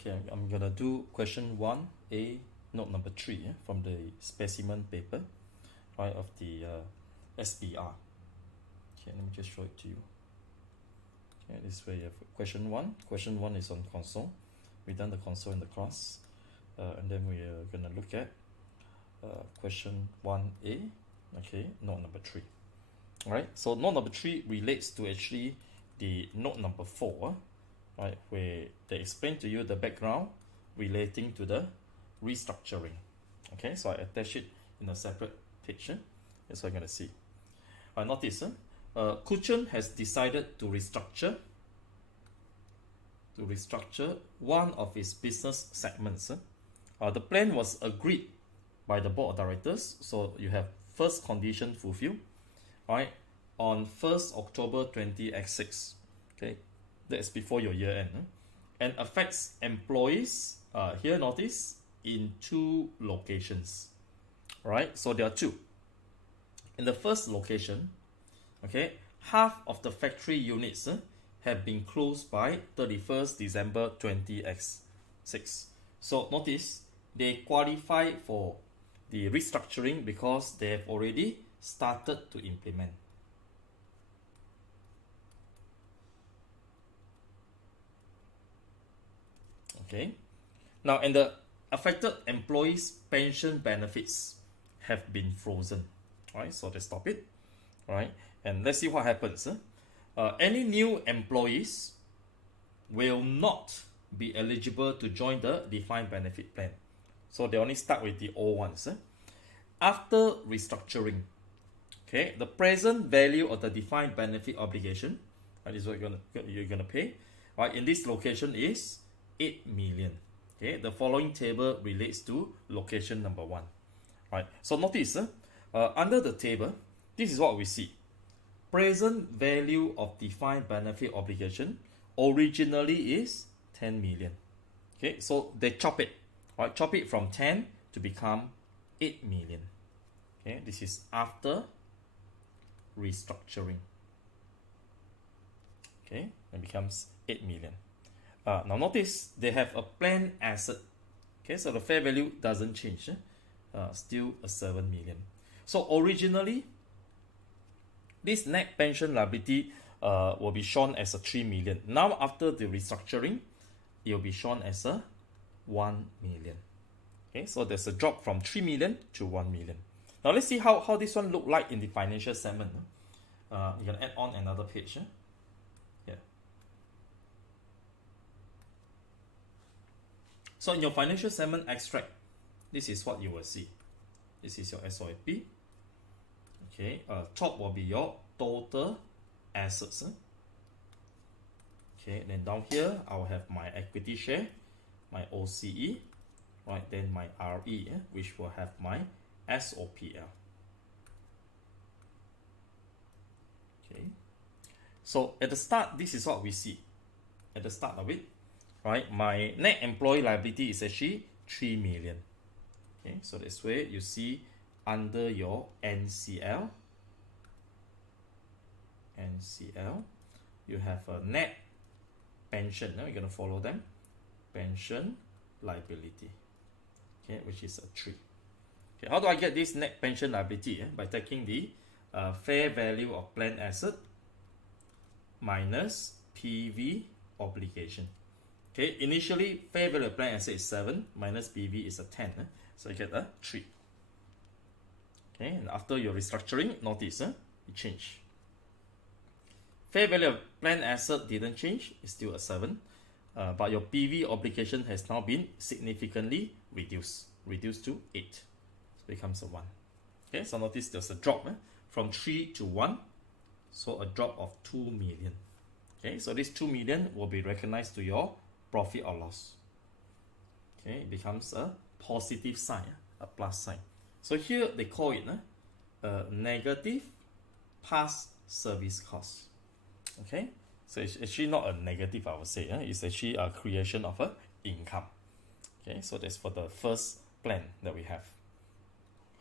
Okay, I'm gonna do question 1A, note number 3 from the specimen paper, right, of the SBR. Okay, let me just show it to you. Okay, this way you have question 1. Question 1 is on console. We've done the console in the class. And then we are gonna look at question 1A, okay, note number 3. Alright, so note number 3 relates to actually the note number 4, right, where they explain to you the background relating to the restructuring. Okay, so I attach it in a separate picture. That's what you're going to see. Notice, Kuchen has decided to restructure one of its business segments. The plan was agreed by the board of directors, so you have first condition fulfilled, right, on 1st October 20x6. Okay, that's before your year end, and affects employees, here notice, in 2 locations. Right, so there are 2. In the first location, okay, half of the factory units have been closed by 31st December 20x6. So notice they qualify for the restructuring because they have already started to implement. Okay, now, and the affected employees' pension benefits have been frozen. All right, so let's stop it. All right, and let's see what happens. Any new employees will not be eligible to join the defined benefit plan. So they only start with the old ones. After restructuring, okay, the present value of the defined benefit obligation, that is what you're gonna pay, right, in this location is 8 million. Okay, the following table relates to location number 1. Right, so notice under the table, this is what we see. Present value of defined benefit obligation originally is 10 million. Okay, so they chop it, right? Chop it from 10 to become 8 million. Okay, this is after restructuring. Okay, it becomes 8 million. Now notice they have a planned asset. Okay, so the fair value doesn't change. Still a 7 million. So originally, this net pension liability will be shown as a 3 million. Now after the restructuring, it will be shown as a 1 million. Okay, so there's a drop from 3 million to 1 million. Now let's see how this one look like in the financial statement. You're gonna add on another page. Yeah. So in your financial statement extract, this is what you will see. This is your SOP. Okay, top will be your total assets. Okay, then down here I will have my equity share, my OCE, right, then my RE, which will have my SOPL. Okay, so at the start, this is what we see. At the start of it, right, my net employee liability is actually 3 million. Okay, so this way you see under your NCL, you have a net pension. Now you're going to follow them. Pension liability, okay, which is a 3. Okay, how do I get this net pension liability? By taking the fair value of planned asset minus PV obligation. Okay, initially fair value of planned asset is 7 minus PV is a 10. So you get a 3. Okay, and after your restructuring, notice it changed. Fair value of planned asset didn't change, it's still a 7. But your PV obligation has now been significantly reduced to 8. So it becomes a 1. Okay, so notice there's a drop from 3 to 1. So a drop of 2 million. Okay, so this 2 million will be recognized to your profit or loss. Okay, it becomes a positive sign, a plus sign. So here they call it a negative past service cost. Okay, so it's actually not a negative, I would say. It's actually a creation of a income. Okay, so that's for the first plan that we have.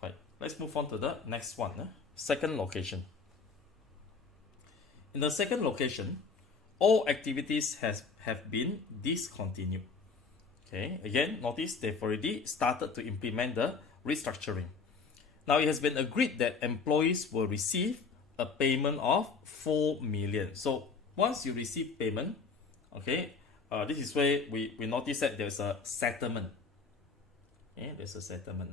Right, let's move on to the next one. Second location. In the second location, all activities have been discontinued. Okay, again, notice they've already started to implement the restructuring. Now it has been agreed that employees will receive a payment of 4 million. So once you receive payment, okay, this is where we notice that there's a settlement. Okay, there's a settlement.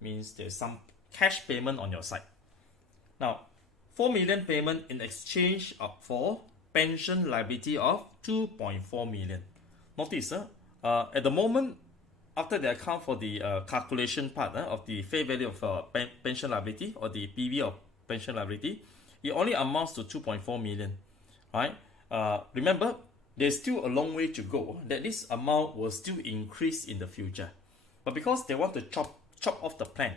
Means there's some cash payment on your side. Now, 4 million payment in exchange for pension liability of 2.4 million. Notice, at the moment, after they account for the calculation part of the fair value of pension liability or the PV of pension liability, it only amounts to 2.4 million. Right? Remember, there's still a long way to go, that this amount will still increase in the future. But because they want to chop off the plan,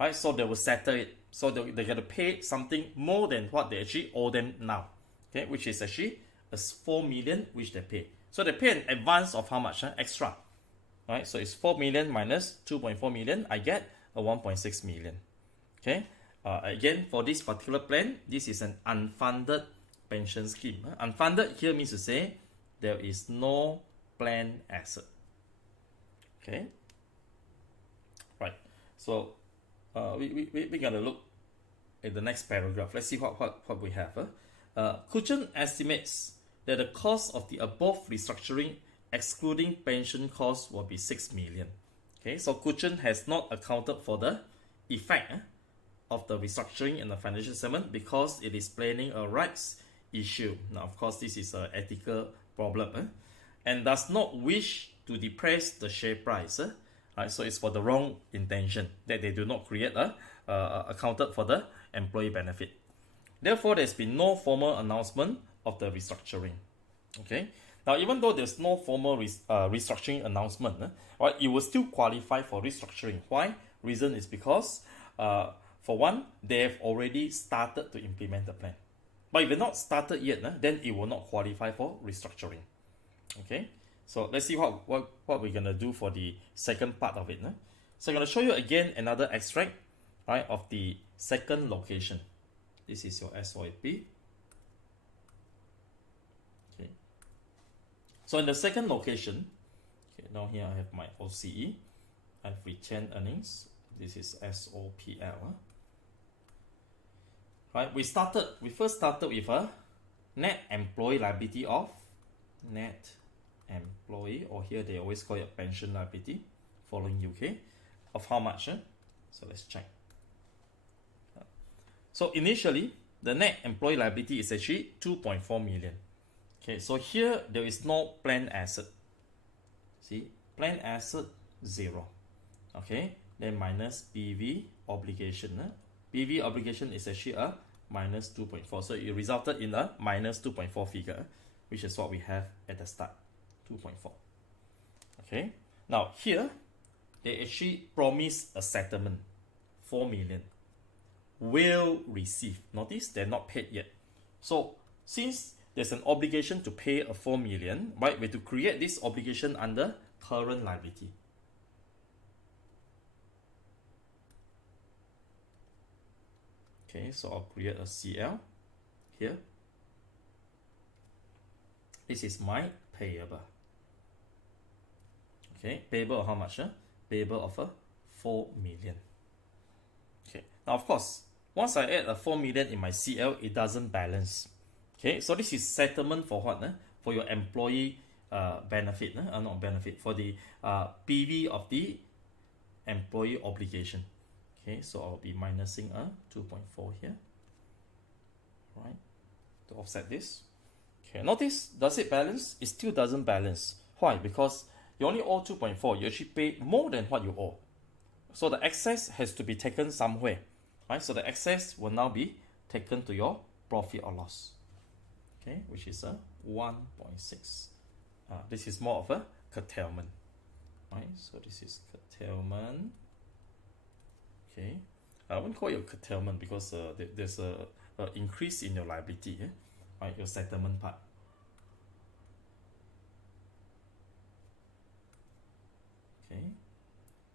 right? So they will settle it. So they're going to pay something more than what they actually owe them now. Okay, which is actually a 4 million which they pay. So they pay an advance of how much? Extra. Right? So it's 4 million minus 2.4 million. I get a 1.6 million. Okay. Again, for this particular plan, this is an unfunded pension scheme. Unfunded here means to say there is no plan asset. Okay. Right. So we're gonna look at the next paragraph. Let's see what we have. Kuchen estimates that the cost of the above restructuring, excluding pension costs, will be 6 million. Okay, so Kuchen has not accounted for the effect of the restructuring in the financial statement because it is planning a rights issue. Now, of course, this is an ethical problem and does not wish to depress the share price. Right, so it's for the wrong intention that they do not create accounted for the employee benefit. Therefore, there's been no formal announcement of the restructuring. Okay. Now, even though there's no formal restructuring announcement, right, it will still qualify for restructuring. Why? Reason is because, for one, they have already started to implement the plan. But if they're not started yet, then it will not qualify for restructuring. Okay. So let's see what we're gonna do for the second part of it. So I'm gonna show you again another extract, right, of the second location. This is your SOAP. Okay. So in the second location, okay, now here I have my OCE. I have retained earnings. This is SOPL. Right, we first started with a net employee liability of net employee, or here they always call it pension liability following UK, of how much? So let's check. So initially, the net employee liability is actually 2.4 million. Okay, so here there is no planned asset. See, planned asset 0. Okay, then minus PV obligation. PV obligation is actually a minus 2.4. So it resulted in a minus 2.4 figure, which is what we have at the start. 2.4. Okay. Now here, they actually promise a settlement, 4 million. Will receive. Notice they're not paid yet. So since there's an obligation to pay a 4 million, right, we have to create this obligation under current liability. Okay, so I'll create a CL here. This is my payable. Okay, payable of how much? Payable of 4 million. Okay, now of course, once I add a 4 million in my CL, it doesn't balance. Okay, so this is settlement for what? For your employee benefit, not benefit, for the PV of the employee obligation. Okay, so I'll be minusing a 2.4 here, right, to offset this. Okay, notice, does it balance? It still doesn't balance. Why? Because you only owe 2.4, you actually pay more than what you owe. So the excess has to be taken somewhere, right? So the excess will now be taken to your profit or loss, okay, which is a 1.6. This is more of a curtailment, right? So this is curtailment. Okay, I won't call it a curtailment because there's a increase in your liability, right? Your settlement part. Okay,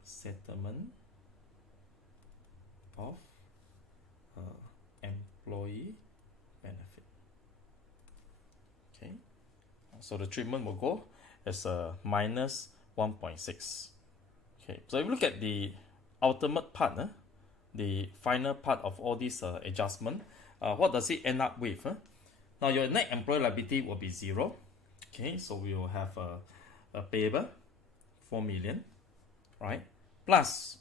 settlement of employee benefit. Okay, so the treatment will go is minus 1.6. Okay, so if you look at the ultimate part, the final part of all these adjustment, what does it end up with? Now your net employee liability will be 0. Okay, so we will have a payable 4 million, right? Plus,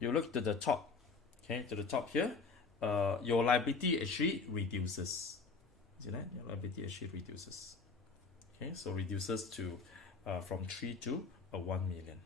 you look to the top, okay, to the top here, your liability actually reduces. See that? Your liability actually reduces. Okay, so reduces to from 3 to 1 million.